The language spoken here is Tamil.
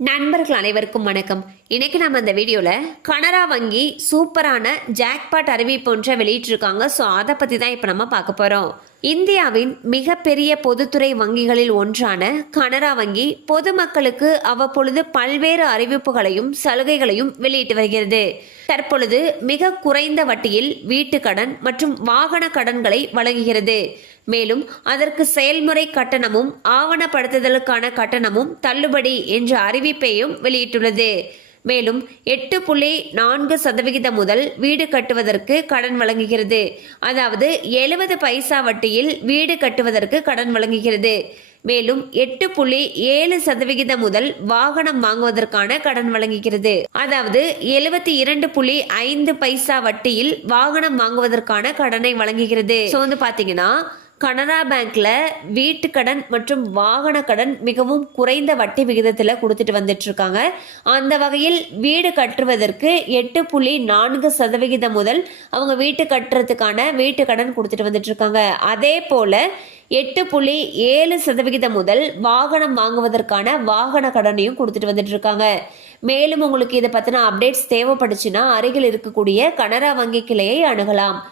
நண்பர்கள் அனைவருக்கும் வணக்கம். இன்னைக்கு நம்ம இந்த வீடியோவில் கனரா வங்கி சூப்பரான ஜாக்பாட் அறிவிப்பு ஒன்றை வெளியிட்டிருக்காங்க. ஸோ அதை பற்றி தான் இப்போ நம்ம பார்க்க போகிறோம். இந்தியாவின் மிகப்பெரிய பொதுத்துறை வங்கிகளில் ஒன்றான கனரா வங்கி பொதுமக்களுக்கு அவ்வப்பொழுது பல்வேறு அறிவிப்புகளையும் சலுகைகளையும் வெளியிட்டு வருகிறது. தற்பொழுது மிக குறைந்த வட்டியில் வீட்டு கடன் மற்றும் வாகன கடன்களை வழங்குகிறது. மேலும் அதற்கு செயல்முறை கட்டணமும் ஆவணப்படுத்துதலுக்கான கட்டணமும் தள்ளுபடி என்ற அறிவிப்பையும் வெளியிட்டுள்ளது. மேலும் 8.4% முதல் வீடு கட்டுவதற்கு கடன் வழங்குகிறது. அதாவது 70 பைசா வட்டியில் வீடு கட்டுவதற்கு கடன் வழங்குகிறது. மேலும் 8.7% முதல் வாகனம் வாங்குவதற்கான கடன் வழங்குகிறது. அதாவது 72.5 பைசா வட்டியில் வாகனம் வாங்குவதற்கான கடனை வழங்குகிறது. ஸோ பாத்தீங்கன்னா கனரா பேங்க்ல வீட்டு கடன் மற்றும் வாகன கடன் மிகவும் குறைந்த வட்டி விகிதத்தில் கொடுத்துட்டு வந்துட்டு இருக்காங்க. அந்த வகையில் வீடு கட்டுவதற்கு 8.4% முதல் அவங்க வீட்டு கட்டுறதுக்கான வீட்டு கடன் கொடுத்துட்டு வந்துட்டு இருக்காங்க. அதே போல 8.7% முதல் வாகனம் வாங்குவதற்கான வாகன கடனையும் கொடுத்துட்டு வந்துட்டு இருக்காங்க. மேலும் உங்களுக்கு இதை பத்தின அப்டேட்ஸ் தேவைப்படுச்சுன்னா அருகில் இருக்கக்கூடிய கனரா வங்கி கிளையை அணுகலாம்.